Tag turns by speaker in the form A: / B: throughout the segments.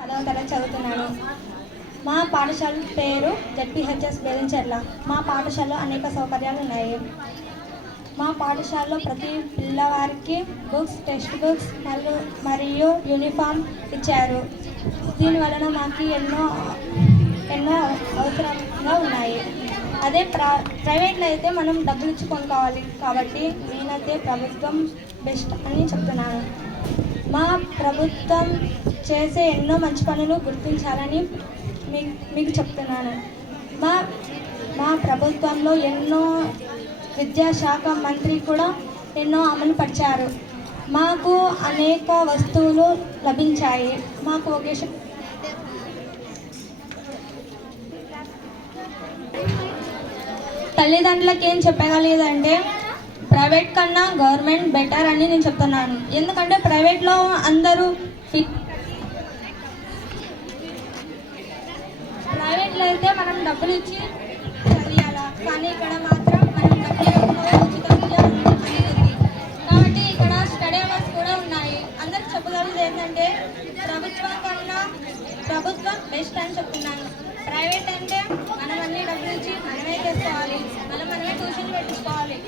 A: పదవ తరగతి చదువుతున్నాను. మా పాఠశాల పేరు జడ్పిహెచ్ఎస్ బేదంచెర్ల మా పాఠశాలలో అనేక సౌకర్యాలు ఉన్నాయి మా పాఠశాలలో ప్రతి పిల్లవారికి బుక్స్ టెక్స్ట్ బుక్స్ మరియు మరియు యూనిఫామ్ ఇచ్చారు. దీని వలన మాకు ఎన్నో ఎన్నో అవసరంగా ఉన్నాయి. అదే ప్రా ప్రైవేట్లో అయితే మనం డబ్బులు ఇచ్చి కొనుక్కోవాలి. కాబట్టి నేనైతే ప్రభుత్వం బెస్ట్ అని చెప్తున్నాను. మా ప్రభుత్వం చేసే ఎన్నో మంచి పనులు గుర్తించాలని మీ మీకు చెప్తున్నాను. మా మా ప్రభుత్వంలో ఎన్నో విద్యాశాఖ మంత్రి కూడా ఎన్నో అమలు పరిచారు. మాకు అనేక వస్తువులు లభించాయి. మాకు ఒకేషన్ తల్లిదండ్రులకి ఏం చెప్పగలేదంటే ప్రైవేట్ కన్నా గవర్నమెంట్ బెటర్ అని నేను చెప్తున్నాను. ఎందుకంటే ప్రైవేట్లో అందరూ ఫిట్ ప్రైవేట్లో అయితే నుంచి చదివాలా కానీ ఇక్కడ మాత్రం మనం కట్టే ఇవ్వకుండా ఉచిత విద్య అనేది కాబట్టి ఇక్కడ స్టడీ అవర్స్ కూడా ఉన్నాయి. అందరు చెప్పగలదు ఏంటంటే ప్రభుత్వం కన్నా ప్రభుత్వం బెస్ట్ అని చెప్తున్నాను. ప్రైవేట్ అంటే మనం అన్ని డబ్బులు ఇచ్చి మనమే చేసుకోవాలి. మనం మనమే ట్యూషన్ పెట్టించుకోవాలి.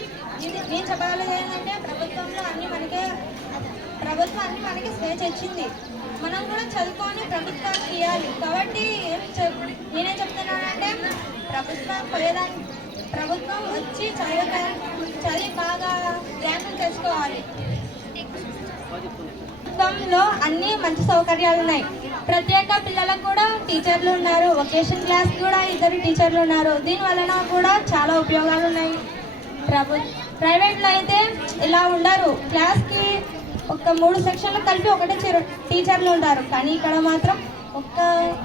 A: ఇది నేను చెప్పగలిగేది ఏంటంటే ప్రభుత్వంలో అన్ని మనకే ప్రభుత్వం అన్ని మనకి స్వేచ్ఛ ఇచ్చింది. మనం కూడా చదువుకొని ప్రభుత్వం ఇవ్వాలి కాబట్టి ఏం చెప్ నేనేం చెప్తున్నానంటే ప్రభుత్వం పోయేదాన్ని ప్రభుత్వం వచ్చి చదివే చదివి బాగా ర్యాంకులు తెచ్చుకోవాలి. ప్రభుత్వంలో అన్ని మంచి సౌకర్యాలు ఉన్నాయి. ప్రత్యేక పిల్లలకు కూడా టీచర్లు ఉన్నారు. వొకేషన్ క్లాస్ కూడా ఇద్దరు టీచర్లు ఉన్నారు. దీని వలన కూడా చాలా ఉపయోగాలు ఉన్నాయి. ప్రభు ప్రైవేట్లో అయితే ఇలా ఉండరు. క్లాస్కి ఒక మూడు సెక్షన్లు కలిపి ఒకటే చిర- టీచర్లు ఉంటారు. కానీ ఇక్కడ మాత్రం ఒక్క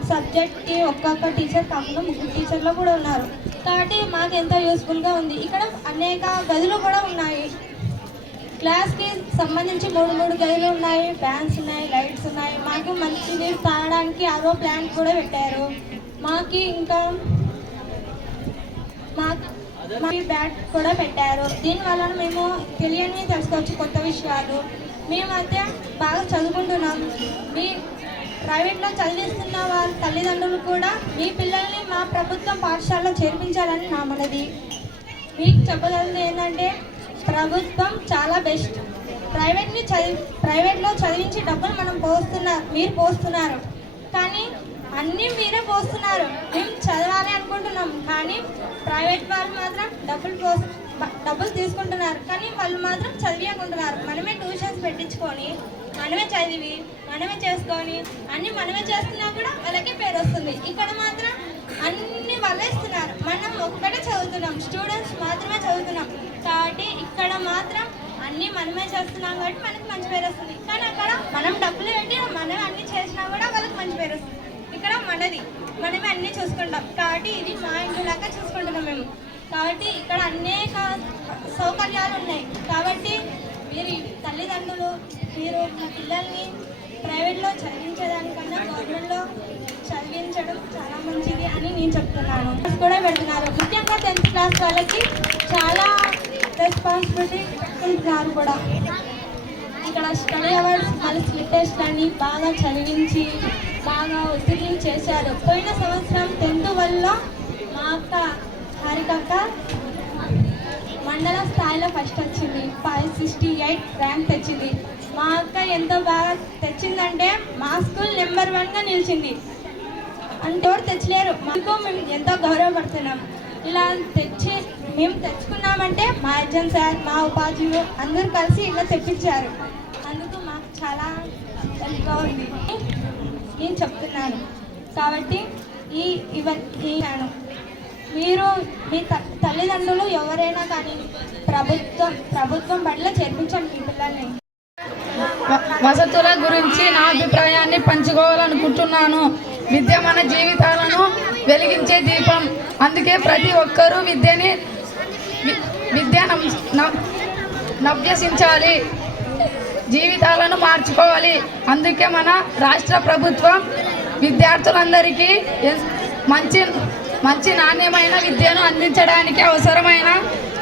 A: సబ్జెక్ట్కి ఒక్కొక్క టీచర్ కాకుండా ముగ్గురు టీచర్లు కూడా ఉన్నారు. కాబట్టి మాకు ఎంతో యూస్ఫుల్గా ఉంది. ఇక్కడ అనేక గదులు కూడా ఉన్నాయి. క్లాస్కి సంబంధించి మూడు మూడు గదులు ఉన్నాయి. ఫ్యాన్స్ ఉన్నాయి లైట్స్ ఉన్నాయి. మాకు మంచి నీరు తాగడానికి ఆరో ప్లాంట్ కూడా పెట్టారు. మాకి ఇంకా మాకు మాకు బ్యాట్ కూడా పెట్టారు. దీనివల్ల మేము తెలియని తెలుసుకోవచ్చు కొత్త విషయాలు. మేమైతే బాగా చదువుకుంటున్నాం. మీ ప్రైవేట్లో చదివిస్తున్న వాళ్ళ తల్లిదండ్రులు కూడా మీ పిల్లల్ని మా ప్రభుత్వం పాఠశాలలో చేర్పించాలని నా మనది మీకు చెప్పగలది ఏంటంటే ప్రభుత్వం చాలా బెస్ట్. ప్రైవేట్ని చదివి ప్రైవేట్లో చదివించి డబ్బులు మనం పోస్తున్నారు మీరు పోస్తున్నారు. కానీ అన్నీ మీరే పోస్తున్నారు. మేము చదవాలి అనుకుంటున్నాం. కానీ ప్రైవేట్ వాళ్ళు మాత్రం డబ్బులు పోస్తున్నారు డబ్బులు తీసుకుంటున్నారు. కానీ వాళ్ళు మాత్రం చదివియకుంటున్నారు. మనమే ట్యూషన్స్ పెట్టించుకొని మనమే చదివి మనమే చేసుకొని అన్నీ మనమే చేస్తున్నా కూడా వాళ్ళకే పేరు వస్తుంది. ఇక్కడ మాత్రం అన్ని వాళ్ళే ఇస్తున్నారు మనం ఒక్కటే చదువుతున్నాం. స్టూడెంట్స్ మాత్రమే చదువుతున్నాం. కాబట్టి ఇక్కడ మాత్రం అన్నీ మనమే చేస్తున్నాం కాబట్టి మనకి మంచి పేరు వస్తుంది. కానీ అక్కడ మనం డబ్బులు పెట్టి మనమే అన్ని చేసినా కూడా వాళ్ళకి మంచి పేరు వస్తుంది. ఇక్కడ మనది. మనమే అన్నీ చూసుకుంటాం. కాబట్టి ఇది మా ఇంటి లాగా చూసుకుంటున్నాం మేము. కాబట్టి ఇక్కడ అనేక సౌకర్యాలు ఉన్నాయి కాబట్టి మీరు తల్లిదండ్రులు మీరు మా పిల్లల్ని ప్రైవేట్లో చదివించేదానికన్నా గవర్నమెంట్లో చదివించడం చాలా మంచిది అని నేను చెప్తున్నాను. కూడా పెడుతున్నారు ముఖ్యంగా టెన్త్ క్లాస్ వాళ్ళకి చాలా రెస్పాన్సిబిలిటీ పెట్టుకుంటున్నారు కూడా. ఇక్కడ స్టడీ అవర్స్ మళ్ళీ స్లిప్ టెస్ట్ బాగా చదివించి బాగా ఒత్తిడి చేశారు. పోయిన సంవత్సరం టెన్త్ వల్ల మా అక్క హరికక్క మండల స్థాయిలో ఫస్ట్ వచ్చింది. ఫైవ్ సిక్స్టీ ఎయిట్ ర్యాంక్ తెచ్చింది. మా అక్క ఎంతో బాగా తెచ్చిందంటే మా స్కూల్ నెంబర్ వన్గా నిలిచింది. అంతోడు తెచ్చలేరు. మాకు మేము ఎంతో గౌరవపడుతున్నాం. ఇలా తెచ్చి మేము తెచ్చుకున్నామంటే మా యజన్ సార్ మా ఉపాధ్యులు అందరూ కలిసి ఇలా తెప్పించారు. అందుకు మాకు చాలా హెల్ప్గా ఉంది. నేను చెప్తున్నాను. కాబట్టి ఈ ఇవన్నీ మీరు మీ తల్లిదండ్రులు ఎవరైనా కానీ ప్రభుత్వం ప్రభుత్వం బడిలో చేర్పించండి మీ పిల్లల్ని.
B: వసతుల గురించి నా అభిప్రాయాన్ని పంచుకోవాలనుకుంటున్నాను. విద్య మన జీవితాలను వెలిగించే దీపం. అందుకే ప్రతి ఒక్కరూ విద్యని విద్య విద్యను నభ్యసించాలి జీవితాలను మార్చుకోవాలి. అందుకే మన రాష్ట్ర ప్రభుత్వం విద్యార్థులందరికీ మంచి మంచి నాణ్యమైన విద్యను అందించడానికి అవసరమైన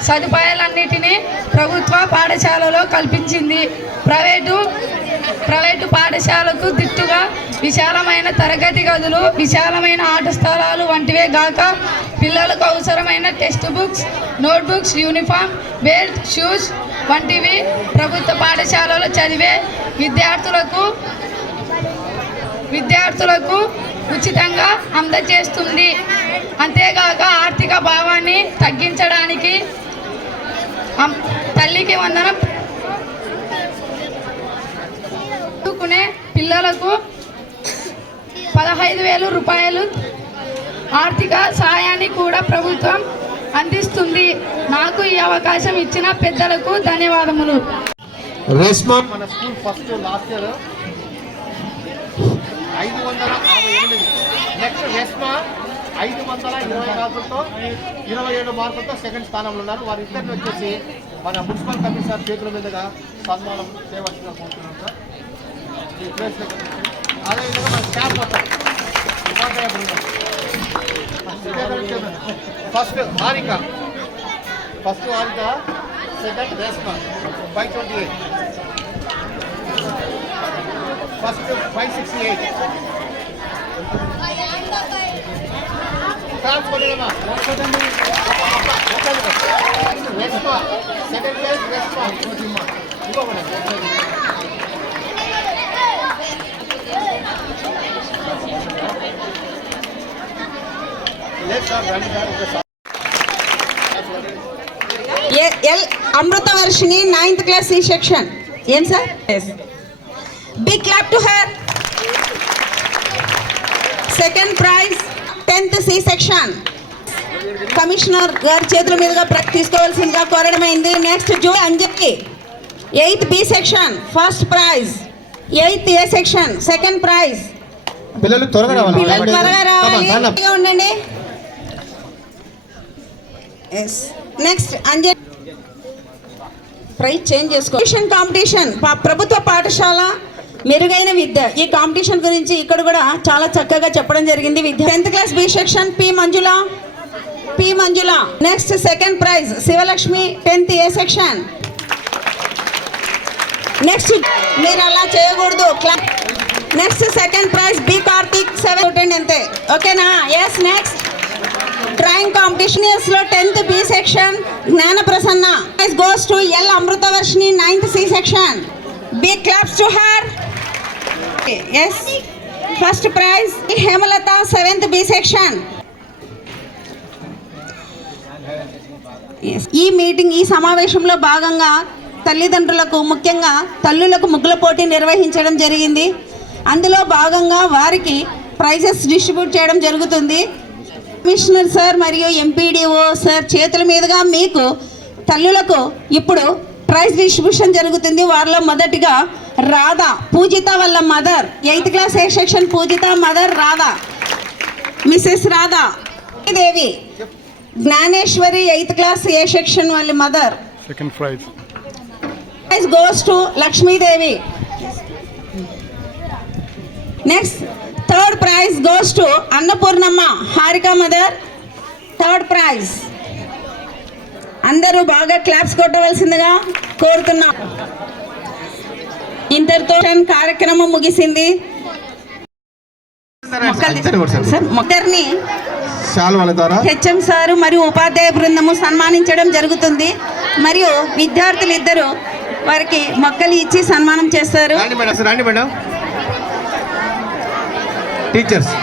B: సదుపాయాలన్నిటినీ ప్రభుత్వ పాఠశాలలో కల్పించింది. ప్రైవేటు ప్రైవేటు పాఠశాలకు దిట్టుగా విశాలమైన తరగతి గదులు విశాలమైన ఆట స్థలాలు వంటివే గాక పిల్లలకు అవసరమైన text books notebooks uniform belt shoes వంటివి ప్రభుత్వ పాఠశాలలో చదివే విద్యార్థులకు విద్యార్థులకు ఉచితంగా అందజేస్తుంది. అంతేగాక ఆర్థిక భావాన్ని తగ్గించడానికి తల్లికి వందనం చదువుకునే పిల్లలకు పదహైదు వేలు రూపాయలు ఆర్థిక సహాయాన్ని కూడా ప్రభుత్వం అందిస్తుంది. నాకు ఈ అవకాశం ఇచ్చిన పెద్దలకు ధన్యవాదములు.
C: రేష్మా.
D: మన స్కూల్ ఫస్ట్ లాస్ట్ ఇయర్ ఐదు వందల అరవై ఎనిమిది. నెక్స్ట్ రెస్మా ఐదు వందల ఇరవై మార్కులతో ఇరవై ఏడు మార్కులతో సెకండ్ స్థానంలో ఉన్నారు. వారి ఇద్దరిని వచ్చేసి మన మున్సిపల్ కమిషనర్ చేతుల మీదుగా సన్మానం చేయవలసిన కోరుతున్నాం సార్. ఈ ప్లేస్లో అదేవిధంగా మన స్టాఫ్ మొత్తం ఉపాధ్యాయ బృందం first Harika first Harika second Reshma five twenty eight first five sixty eight class కొట్టడమా రెస్పా సెకండ్ ప్లేస్ రెస్పా ఇంకొకటి లేదు సార్ రండి సార్ ఒకసారి
E: ఏ- L Amruthavarshini ninth class C section ఏం sir big clap to her second prize tenth C section. Commissioner గారి చేతుల మీదుగా తీసుకోవాల్సిందిగా కోరడమైంది. Next zoo Anjali. Eighth B section first prize. Eighth A section second prize.
C: పిల్లలు త్వరగా రావాలి.
E: ఉండండి. Yes next Anjali. Prize change చేసుకో కాంపిటీషన్ ప్రభుత్వ పాఠశాల మెరుగైన విద్య. ఈ కాంపిటీషన్ గురించి ఇక్కడ కూడా చాలా చక్కగా చెప్పడం జరిగింది. Vidya tenth class B section P Manjula. P Manjula. Next second prize Sivalakshmi tenth A section. Next మీరు అలా చేయకూడదు. Next second prize B Karthik seven అంతే. ఓకేనా ఎస్ నెక్స్ట్ డ్రాయింగ్ కాంపిటీషన్ ఇయర్స్లో tenth B section. Jnana Prasanna prize goes to L Amruthavarshini ninth C section big claps to her yes first prize Hemalatha seventh B section ఈ meeting ఈ సమావేశంలో భాగంగా తల్లిదండ్రులకు ముఖ్యంగా తల్లులకు ముగ్గుల పోటీ నిర్వహించడం జరిగింది. అందులో భాగంగా వారికి ప్రైజెస్ డిస్ట్రిబ్యూట్ చేయడం జరుగుతుంది. కమిషనర్ సార్ మరియు ఎంపీడీఓ సార్ చేతుల మీదుగా మీకు తల్లులకు ఇప్పుడు ప్రైజ్ డిస్ట్రిబ్యూషన్ జరుగుతుంది. వారిలో మొదటిగా రాధా పూజిత వాళ్ళ mother eighth class A section Pujitha mother Radha. Mrs Radha. Devi Jnaneshwari eighth class A section వాళ్ళ mother
F: Second prize.
E: Prize goes to Lakshmidevi next third prize goes to Annapurnamma Harika mother third prize అందరూ బాగా claps కొట్టవలసిందిగా కోరుతున్నాం. ఇంతటితో కార్యక్రమం ముగిసింది. HM sir మరియు ఉపాధ్యాయ బృందము సన్మానించడం జరుగుతుంది. మరియు విద్యార్థులు ఇద్దరు వారికి మొక్కలు ఇచ్చి సన్మానం చేస్తారు.
D: Teachers.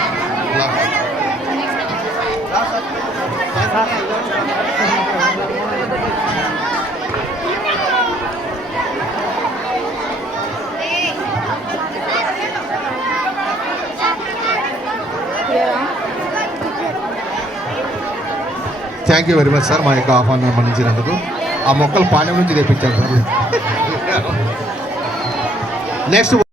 C: Thank you very much sir మా యొక్క ఆహ్వానం మన్నించినందుకు. ఆ మొక్కలు పాలెం నుంచి తెప్పించాం సార్ నెక్స్ట్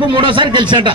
D: వైపు మూడోసారి గెలిచాట.